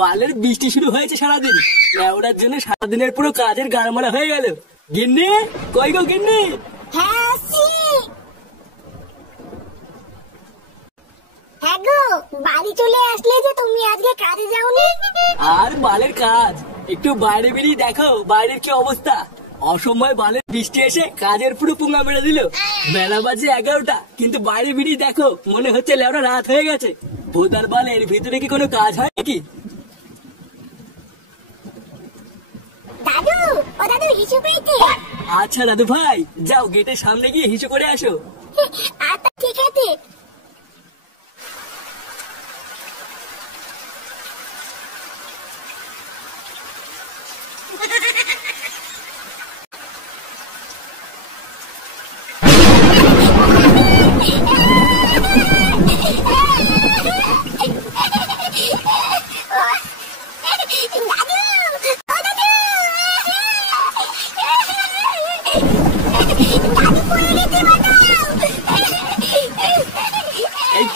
বালের বৃষ্টি শুরু হয়েছে সারাদিন, ওটার জন্য সারাদিনের পুরো কাজের গাড়মারা হয়ে গেল। গিন্নি, কই গো গিন্নি? হ্যাঁ গো, বাড়ি চলে আসলে যে তুমি আজকে কাজে যাওনি? আর বালের কাজ, একটু বাইরে বেরিয়ে দেখো বাইরের কি অবস্থা। অসময় বালের বৃষ্টি এসে কাজের পুরো পুঙ্গা মেরে দিল। বেলা বাজে 11টা, কিন্তু বাইরে বেরিয়ে দেখো মনে হচ্ছে লেওটা রাত হয়ে গেছে। ভোদার বালের ভিতরে কি কোনো কাজ হয় নাকি? দাদু, ও দাদু, হিসু পেয়েছি। আচ্ছা দাদু ভাই, যাও গেটের সামনে গিয়ে হিসু করে আসো। আচ্ছা ঠিক আছে।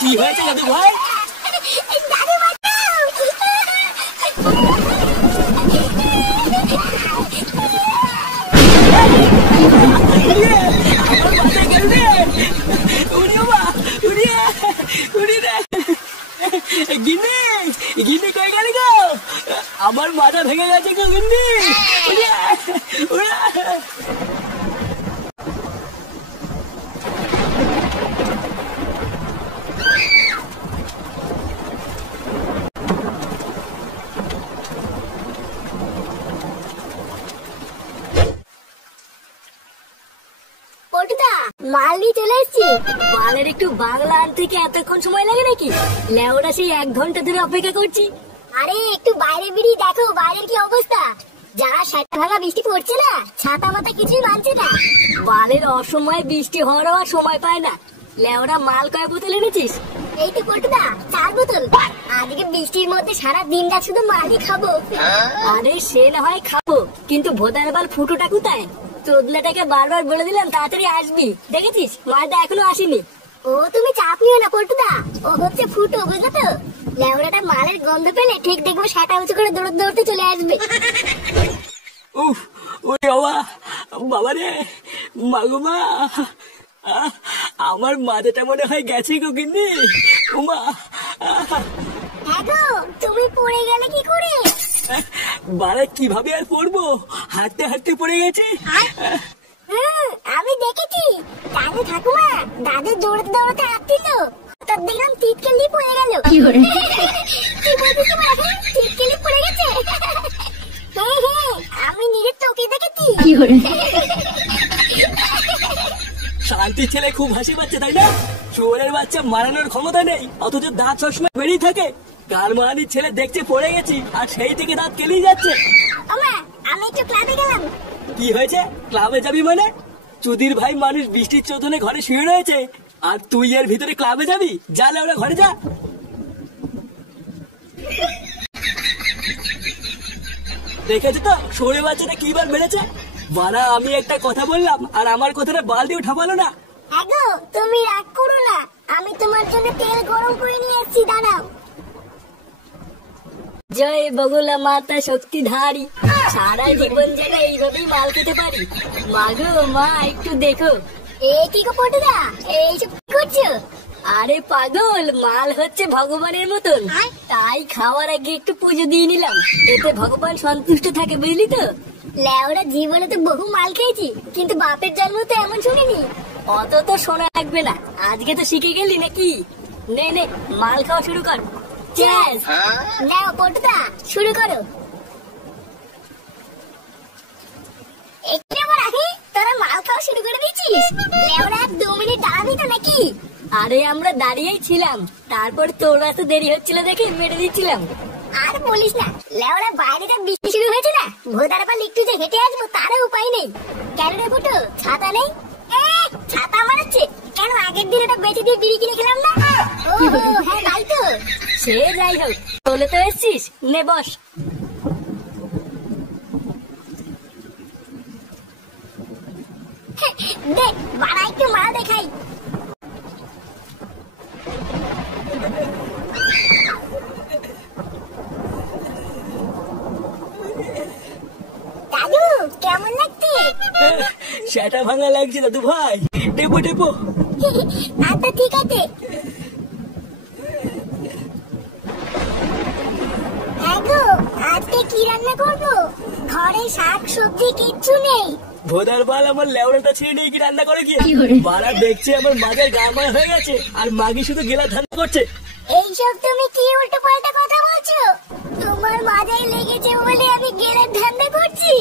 কি হয়েছে দাদু ভাই? আমার মাথা ভেঙে গেছে গো গিন্নি। মাল নিয়ে চলে এসছি। মালের একটু বাংলা আনতে কি এতক্ষণ সময় লাগে নাকি? লেওরা সেই 1 ঘন্টা ধরে অপেক্ষা করছি। আরে একটু বাইরে বেরিয়ে দেখো বাইরের কি অবস্থা। যা সাটা ভাঙা বৃষ্টি পড়ছে না, ছাতা মাথা কিছুই মানছে না। বালের অসময়ে বৃষ্টি হওয়ারও আর সময় পায় না। লেওরা মাল কয় বোতল এনেছিস? এই তো পল্টুদা, 4 বোতল। আজকে বৃষ্টির মধ্যে সারা দিনটা শুধু মালই খাবো। আরে সে না হয় খাবো, কিন্তু ভোদার বাল ফুটোটা কোথায়? চোদলাটাকে বারবার বলে দিলাম তাড়াতাড়ি আসবি, দেখেছিস মালটা এখনো আসেনি। ও তুমি চাপ নিও না পল্টুদা, ও হচ্ছে ফুটো, বুঝলো তো? লেওড়াটা মালের গন্ধ পেলে ঠিক দেখবো সাটা উঁচু করে দৌড়তে চলে আসবে। উফ, ওরে বাবা, বাবা রে, মাগো মা, আমার মাথাটা মনে হয় গেছে গো গিন্নি। উমা, হ্যাঁ গো, তুমি পড়ে গেলে কি করে? বারে কিভাবে আর পড়বো, হাঁটতে হাঁটতে পড়ে গেছি। আমি দেখেছি, দাদু ঠাকুমা দাদু দৌড়াতে আসছিল, তার দেখলাম টিটকেলি পড়ে গেল। কি বলছিস তোমার? টিটকেলি পড়ে গেছে? হ্যাঁ, আমি নিজের চোখে দেখেছি। শান্তির ছেলে খুব হাসি পাচ্ছে তাই না? চোরের বাচ্চা মারানোর ক্ষমতা নেই, অথচ দাঁত সবসময় বেরিয়ে থাকে। কার মারানির ছেলে দেখছে পড়ে গেছি, আর সেই থেকে দাঁত কেলিয়ে যাচ্ছে। আমি একটু ক্লাবে গেলাম। কি হয়েছে? ক্লাবে যাবি মানে? চুদির ভাই মানুষ বৃষ্টির চোদনে ঘরে শুয়ে রয়েছে, আর তুই এর ভিতরে ক্লাবে যাবি? যা লেওরা ঘরে যা। দেখেছো তো সরে বাচ্চাটা কিবার বেড়েছে? বাড়া, আমি একটা কথা বললাম আর আমার কথাটা বালতি উঠাবালো না। হ্যাঁ গো, তুমি রাগ করো না, আমি তোমার জন্য তেল গরম করে নিয়ে এসেছি, দাঁড়াও। জয় বগুলা মাতা শক্তিধারী, সারা জীবন যেন এইভাবেই মাল খেতে পারি। মাগো মা, একটু দেখো। কি গো পটুদা, এইসব কি করছো? আরে পাগল, মাল হচ্ছে ভগবানের মতন, তাই খাওয়ার আগে একটু পুজো দিয়ে নিলাম, এতে ভগবান সন্তুষ্ট থাকে, বুঝলি তো? লেওরা জীবনে তো বহু মাল খেয়েছি, কিন্তু বাপের জন্ম তো এমন শুনিনি। অত তো শোনা লাগবে না, আজকে তো শিখে গেলি নাকি? নে নে, মাল খাওয়া শুরু কর। নাও পটুদা, শুরু করো। একটু আমার আগে তোরা মাল খাওয়া শুরু করে দিয়েছিস? লেওরা 2 মিনিট দাঁড়াবি তো নাকি? আরে আমরা দাঁড়িয়েই ছিলাম, তারপর তোর এত দেরি হচ্ছিল দেখে মেরে দিচ্ছিলাম। আর বলিস না, লেওরা বাইরে যা বৃষ্টি শুরু হয়েছে না, ভোদার পাল একটু যে হেঁটে আসবো তারও উপায় নেই। কেন রে ফুটো, ছাতা নেই? ছাতা মারাচ্ছে কেন? আগের দিন এটা বেঁচে দিয়ে বিড়ি কিনে খেলাম না। ও হ্যাঁ তাই তো। সে যাই হোক, চলে তো এসছিস, নে বস। দে বাড়া একটু মারা দেখাই। দাদু কেমন লাগছে? সেটা ভাঙা লাগছে দাদু ভাই, টেপো টেপো। আচ্ছা ঠিক আছে। গো আজকে কি রান্না করবো? ঘরে শাক সবজি কিচ্ছু নেই। ভোদার বাল আমার লেওড়াটা ছিঁড়ে নিয়ে কি রান্না করে গিয়ে বাড়া দেখছে আমার মাঝের গা মারা হয়ে গেছে, আর মাগি শুধু গেলা ধান্দা করছে। এইসব তুমি কি উল্টো পাল্টা কথা বলছো? তোমার মাথায় লেগেছে বলে আমি গেলের ধান্দা করছি?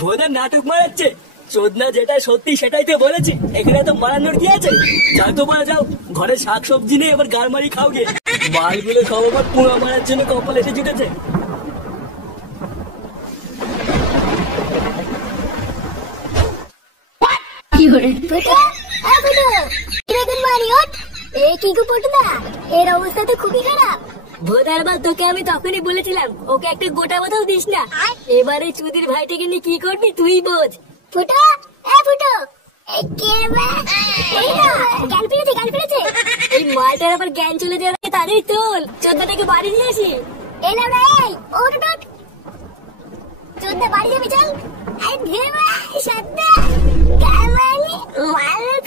ভোদার নাটক মারাচ্ছে। চোদনা যেটা সত্যি সেটাই তো বলেছি, এখানে তো মারানোর কি আছে? যাও তো বলা যাও, ঘরে শাক সবজি নেই, এবার গাল মারি খাও গিয়ে। মালগুলো সব আবার পুরো মারার জন্য কপাল এসে জুটেছে। এর অবস্থা তো খুবই খারাপ। ভোদার বাল, তোকে আমি তখনই বলেছিলাম ওকে একটা গোটা বোতল দিস না। এবারে চুদির ভাইটাকে নিয়ে কি করবি তুই বোঝ। ফুটো ফুটো এই মালটার আবার জ্ঞান চলে যাবে, তাদের তোল চোদ্দাটাকে বাড়ি নিয়ে আসি। চোদ্দা বাড়ি যাবি চল।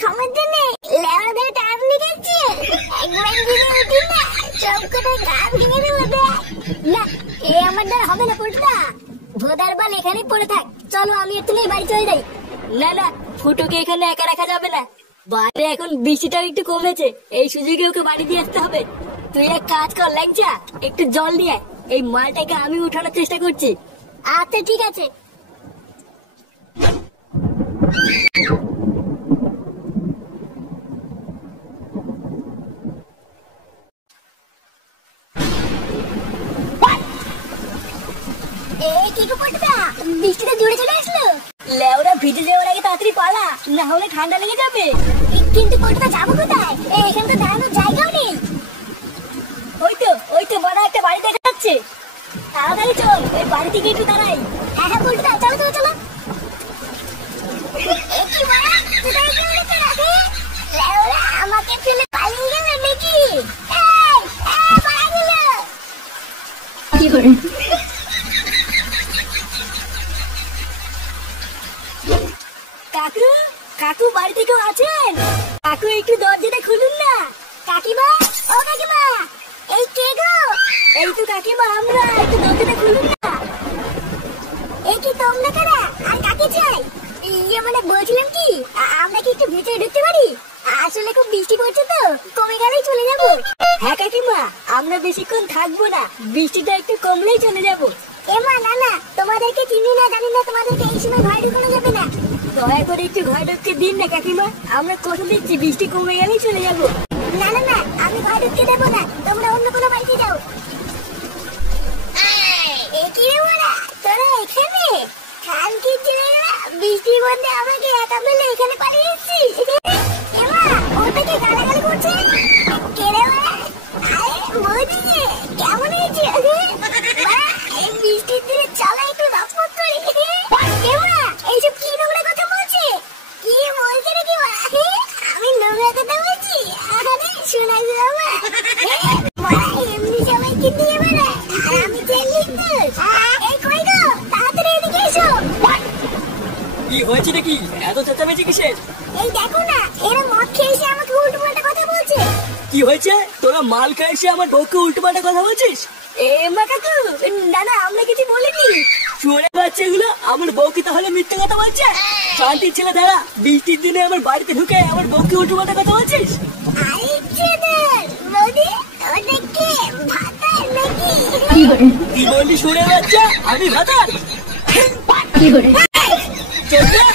খামার জন্য লেওয়া ধরে টাইম লেগেছে। একবার যদি উঠি না সব কটা গা ভেঙে দেবো। না এ আমার দ্বারা হবে না ফুটটা। ভোদার বাল এখানে পড়ে থাক, চলো আমি একটু বাড়ি চলে যাই। না না, ফুটোকে এখানে একা রাখা যাবে না। বাইরে এখন বৃষ্টিটাও একটু কমেছে, এই সুযোগে ওকে বাড়ি দিয়ে আসতে হবে। তুই এক কাজ কর ল্যাংচা, একটু জল দিয়ে এই মালটাকে আমি উঠানোর চেষ্টা করছি। আচ্ছা ঠিক আছে। বৃষ্টিতে জুড়ে চলে আসলো। লেওরা ভিজে যাওয়ার আগে তাড়াতাড়ি পালা, না হলে ঠান্ডা লেগে যাবে। কিন্তু পটুটা যাবো কোথায়? এখানে তো দাঁড়ানোর জায়গাও নেই। ওই তো বড় একটা বাড়ি দেখা যাচ্ছে, তাড়াতাড়ি চল, ওই বাড়ি থেকে একটু দাঁড়াই। হ্যাঁ পটুটা চলো চলো চলো। আমাকে ফেলে পালিয়ে গেল নাকি? কাকু কাকু বাড়িতে কেউ আছেন? কাকু একটু দরজাটা খুলুন না। কাকিমা ও কাকিমা, এই কে গো? এই তো কাকিমা আমরা, একটু দরজাটা খুলুন না। এই কি তোমরা কারা আর কাকে চাই? ইয়ে মানে বলছিলাম কি আমরা কি একটু ভেতরে ঢুকতে পারি? আসলে খুব বৃষ্টি পড়ছে তো, কমে গেলেই চলে যাবো। হ্যাঁ কাকিমা, আমরা বেশিক্ষণ থাকবো না, বৃষ্টিটা একটু কমলেই চলে যাবো। এমা না না, তোমাদেরকে চিনি না জানি না, তোমাদেরকে এই সময় ঘরে ঢুকানো যাবে না। দয়া করে একটু ঘরে ঢুকতে দিন না কাকিমা, আমরা কথা দিচ্ছি বৃষ্টি কমে গেলেই চলে যাবো। না না না, আমি ঘরে ঢুকতে দেবো না, তোমরা অন্য কোনো বাড়িতে যাও। কি রে ওরা, তোরা এখানে? কালকে ছেলেরা বৃষ্টির মধ্যে আমাকে একা ফেলে এখানে পালিয়ে এসেছিস? এমা ওটাকে গালাগালি করছে কে রে ওরা? আরে বৌদি কেমন হয়েছে? এই বৃষ্টির দিনে চলা একটু রকমত করি। এমা এইসব কি নোংরা কথা বলছে? কি বলছে রে কিমা? আমি নোংরা কথা বলছি? আরে শোনাই বাবা, এমনি সবাইকে দিয়ে বেড়ায় আর আমি জেলি তো। এই কই গো, তাড়াতাড়ি এদিকে এসো। কি হয়েছে নাকি এত চেঁচামেচি কিসের? এই দেখো না, এরা মদ খেয়ে এসে আমাকে উল্টো পাল্টা কথা বলছে। কি হয়েছে? তোরা মাল খেয়ে এসে আমার বউকে উল্টো পাল্টা কথা বলছিস? মা কাকু, না না আমরা কিছু বলিনি। শুনে পাচ্ছে এগুলো, আমার বউ কি তাহলে মিথ্যে কথা বলছে? শান্তির ছেলে দাঁড়া, বৃষ্টির দিনে আমার বাড়িতে ঢুকে আমার বউকে উল্টো পাল্টা কথা বলছিস? আরে চেদার বৌদি, ওদেরকে ভাতার নাকি? কি বললি শুনে বাচ্চা? আমি ভাতার? চোদ্দা